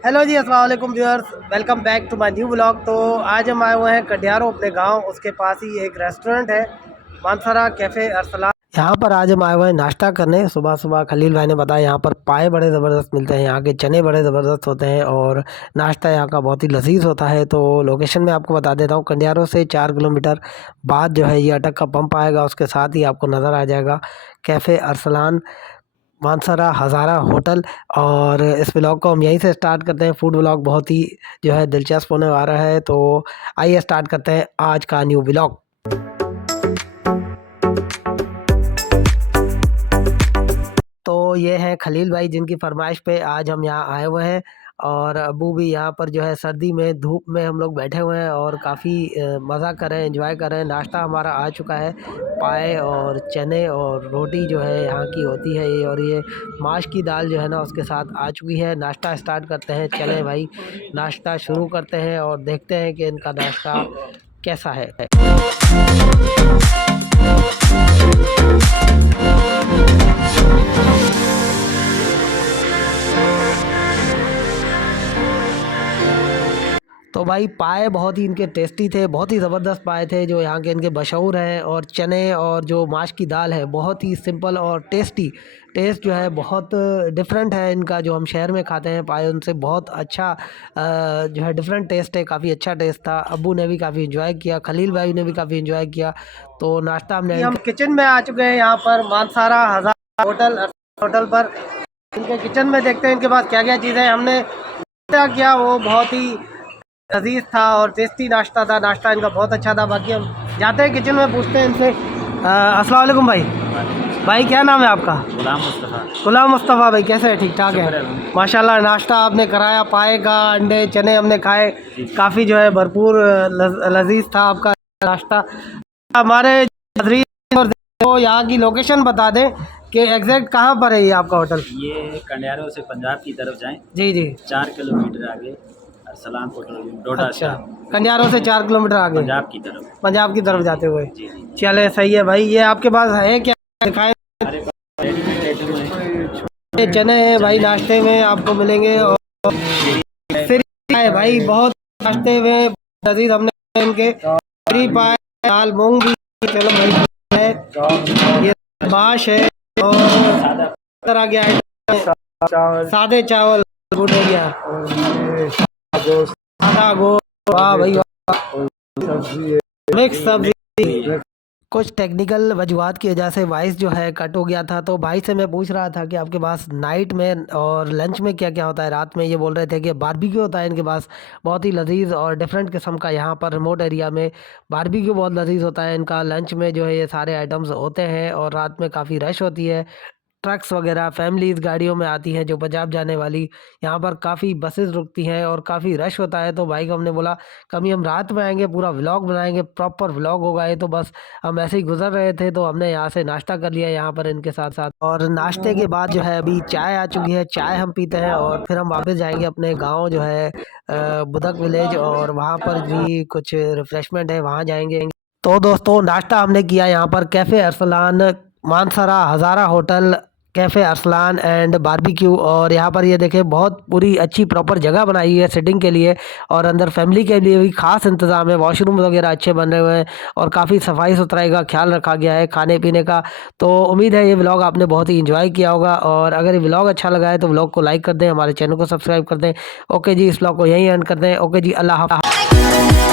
Hello जी, अस्सलाम वालेकुम viewers, welcome back to my new vlog. तो आज हम आए हुए हैं कटियारो अपने गांव। उसके पास ही एक रेस्टोरेंट है, मानसरा कैफ़े अरसलान। यहाँ पर आज हम आए हुए हैं नाश्ता करने। सुबह सुबह खलील भाई ने बताया यहाँ पर पाए बड़े ज़बरदस्त मिलते हैं, यहाँ के चने बड़े ज़बरदस्त होते हैं और नाश्ता यहाँ का बहुत ही लजीज होता है। तो लोकेशन मैं आपको बता देता हूँ, कटियारो से 4 किलोमीटर बाद जो है ये अटक का पंप आएगा, उसके साथ ही आपको नज़र आ जाएगा कैफ़े अरसलान, मानसरा हज़ारा होटल। और इस व्लॉग को हम यहीं से स्टार्ट करते हैं। फूड व्लॉग बहुत ही जो है दिलचस्प होने वाला है, तो आइए स्टार्ट करते हैं आज का न्यू व्लॉग। तो ये हैं खलील भाई, जिनकी फरमाइश पे आज हम यहाँ आए हुए हैं। और अबू भी यहाँ पर जो है सर्दी में धूप में हम लोग बैठे हुए हैं और काफ़ी मज़ा कर रहे हैं, एंजॉय कर रहे हैं। नाश्ता हमारा आ चुका है, पाए और चने और रोटी जो है यहाँ की होती है ये, और ये माश की दाल जो है ना उसके साथ आ चुकी है। नाश्ता स्टार्ट करते हैं, चले भाई नाश्ता शुरू करते हैं और देखते हैं कि इनका नाश्ता कैसा है। तो भाई पाए बहुत ही इनके टेस्टी थे, बहुत ही ज़बरदस्त पाए थे जो यहाँ के इनके मशहूर हैं। और चने और जो माश की दाल है बहुत ही सिंपल और टेस्टी। टेस्ट जो है बहुत डिफरेंट है इनका, जो हम शहर में खाते हैं पाए उनसे बहुत अच्छा जो है डिफरेंट टेस्ट है। काफ़ी अच्छा टेस्ट था। अब्बू ने भी काफ़ी इन्जॉय किया, खलील भाई ने भी काफ़ी इन्जॉय किया। तो नाश्ता हमने हम किचन में आ चुके हैं यहाँ पर मानसारा हज़ारा होटल पर। इनके किचन में देखते हैं इनके पास क्या क्या चीज़ें। हमने किया वो बहुत ही लजीज था और टेस्टी नाश्ता था। नाश्ता इनका बहुत अच्छा था। बाकी हम जाते हैं किचन में, पूछते हैं इनसे। अस्सलाम वालेकुम भाई। भाई क्या नाम है आपका? गुलाम मुस्तफ़ा। गुलाम मुस्तफ़ा भाई, कैसे है? ठीक ठाक है माशाल्लाह। नाश्ता आपने कराया, पाएगा अंडे चने हमने खाए, काफ़ी जो है भरपूर लजीज था आपका नाश्ता। हमारे तो यहाँ की लोकेशन बता दें कि एग्जैक्ट कहाँ पर है ये आपका होटल? ये कंडियारों से पंजाब की तरफ जाएं, जी जी, 4 किलोमीटर आगे अरसलान पेट्रोलियम डोडा अच्छा, स्टॉप, कंडियारों से 4 किलोमीटर आगे पंजाब की तरफ जाते हुए। जी जी। चले सही है भाई। ये आपके पास है क्या दिखाए? हमारे पास रेडीमेड आइटम है, चने हैं भाई, नाश्ते में आपको मिलेंगे। और फ्री है भाई, बहुत नाश्ते में लजीज हमने इनके फ्री पाए। दाल मूंग भी, चलो भाई है, ये माश है और तरह के आइटम, सादे चावल, गुड हो गया, सादा गोश्त, वाह भाई वाह, मिक्स सब्जी। कुछ टेक्निकल वजूहत की वजह से वॉइस जो है कट हो गया था। तो भाई से मैं पूछ रहा था कि आपके पास नाइट में और लंच में क्या क्या होता है रात में। ये बोल रहे थे कि बारबेक्यू होता है इनके पास, बहुत ही लजीज और डिफरेंट किस्म का। यहाँ पर रिमोट एरिया में बारबेक्यू बहुत लजीज होता है इनका। लंच में जो है ये सारे आइटम्स होते हैं और रात में काफ़ी रश होती है। ट्रक्स वगैरह फैमिलीज गाड़ियों में आती हैं जो पंजाब जाने वाली। यहाँ पर काफ़ी बसेस रुकती हैं और काफ़ी रश होता है। तो भाई को हमने बोला कभी हम रात में आएंगे, पूरा व्लॉग बनाएंगे, प्रॉपर व्लॉग होगा ये। तो बस हम ऐसे ही गुजर रहे थे तो हमने यहाँ से नाश्ता कर लिया यहाँ पर इनके साथ साथ। और नाश्ते के बाद जो है अभी चाय आ चुकी है, चाय हम पीते हैं और फिर हम वापस जाएंगे अपने गाँव जो है बुदक विलेज, और वहाँ पर भी कुछ रिफ्रेशमेंट है, वहाँ जाएंगे। तो दोस्तों नाश्ता हमने किया यहाँ पर cafe Arsalan, Manasara Hazara hotel, cafe Arsalan and barbecue. और यहाँ पर ये देखें बहुत पूरी अच्छी प्रॉपर जगह बनाई है सिटिंग के लिए, और अंदर फैमिली के लिए भी खास इंतज़ाम है। वॉशरूम वगैरह अच्छे बन रहे हुए हैं और काफ़ी सफाई सुथराई का ख्याल रखा गया है खाने पीने का। तो उम्मीद है ये व्लॉग आपने बहुत ही इंजॉय किया होगा, और अगर ये व्लॉग अच्छा लगा है तो व्लॉग को लाइक कर दें, हमारे चैनल को सब्सक्राइब कर दें। ओके जी, इस व्लॉग को यहीं एंड कर दें। ओके जी, अल्लाह हाफ़िज़।